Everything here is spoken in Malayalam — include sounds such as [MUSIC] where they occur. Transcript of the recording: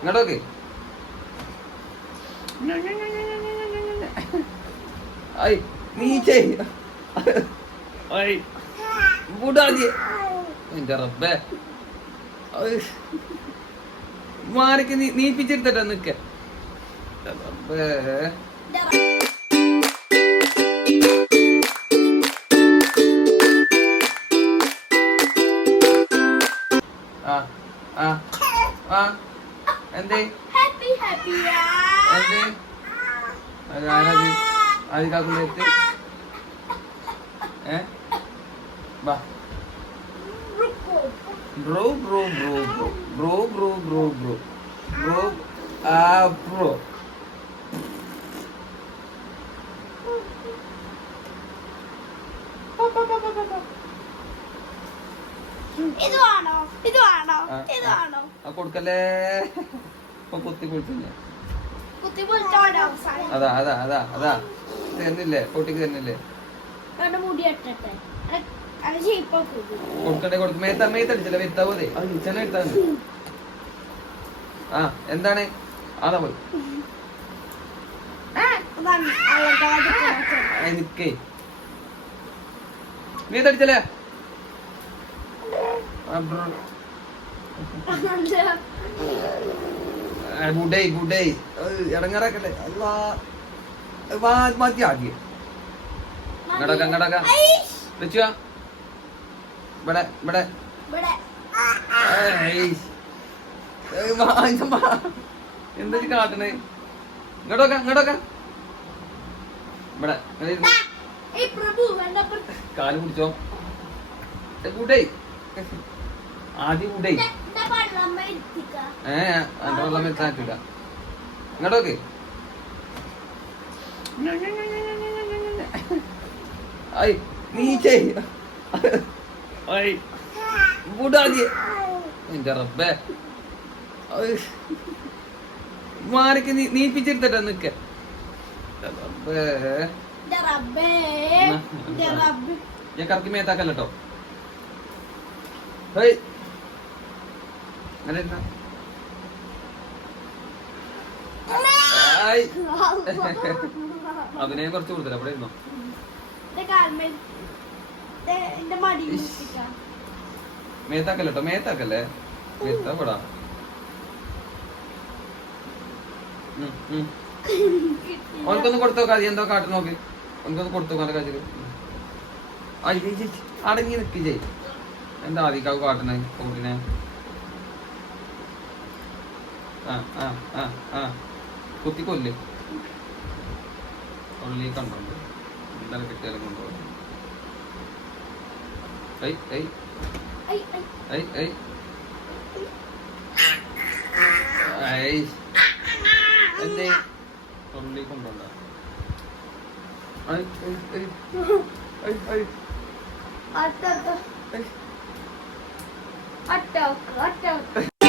ഇങ്ങോട്ടോക്കെ. ഐ നീച്ചേ. ഐ. ബുഡാജി എന്റെ റബ്ബേ. മാറിക്ക് നീ നീപ്പിച്ചിരുത്തട്ടെ നിക്ക. റബ്ബേ. ആ ആ ആ. എന്തേ? എന്തേ? അത് ആരാത് ആദ്യക്കാക്കുന്ന എത്തി ഏ? വാ. Bro bro bro bro bro bro bro bro bro. ആ ബ്രോ. ഇത് വേണോ? ഇത് വേണോ? ആ, ഇത് ആ. വേണോ? ആ കൊടുക്കല്ലേ. ഇപ്പൊ കുത്തി പൊളിച്ചില്ലേ? കുത്തി പൊളിച്ചോടെ അതാ അതാ അതാ അതാ. മുടി അട്ടട്ടെ അത് ഷേപ്പ് കൊടുക്കണ്ടേ കൊടുക്കും. മേത്ത മേത്തടിച്ചില്ല മെത്താ പോലെ. അത് ചെന്ന എടുത്താ ആ എന്താണ്? പോയി നിക്കേ. നീ തടിച്ചല്ലേ റബ്ബർ ഗുഡേ ഗുഡേ ഇടങ്ങാറാക്കട്ടെ അല്ലാ. മാറ്റി ആക്കി ഇങ്ങടക്ക ഇങ്ങടക്ക വെച്ചുക ഇവിടെ ഇവിടെ. എന്താ കാട്ടണേ. ഇങ്ങോട്ടൊക്കെ ഇങ്ങോട്ടൊക്കെ ഇവിടെ കാൽ പിടിച്ചോ. കൂട്ടേ ആദ്യം ഇടേ. ഏ എന്റെ വെള്ളം എത്താൻ പറ്റൂല ഇങ്ങോട്ടോക്ക് ഐ നീച്ചേ ഐ ബുടാജി എന്റെ റബ്ബേ. മാരക്ക് നീ നീപ്പിച്ചെടുത്തട്ടോ നിക്ക. ഞാൻ കറക്കി മേത്താക്കല്ലോ ഹേയ് അതെന്താ? [LAUGHS] അതിനെ കുറച്ച് കൊടുത്തില്ല അവിടെ ഇരുന്നോ? മേത്താക്കല്ലോ കേട്ടോ മേത്താക്കല്ലേ? മേത്താ പടാ ഓനക്കൊന്ന് കൊടുത്തോ കാതി എന്തോ കാട്ടി നോക്ക്. ഓനക്കൊന്ന് കൊടുത്തോ കാല കാജിൽ അടങ്ങി നിക്ക് ജയ് എന്താ ആദ്യം കാവ് കാട്ടണേ? കോട്ടിനെ? ആ ആ ആ ആ. കുത്തിക്കൊല്ല്. ഉള്ളി കണ്ടോണ്ട്. എന്തായാലും കിട്ടിയാലും കൊണ്ടുപോകും ഐ ഐ. ഐ, ഐ. ഐ എന്തേ? ഉള്ളി കൊണ്ടുണ്ടോ? ഐ ഐ ഐ. ഐ ഐ. അട്ട. അട്ട, അട്ട.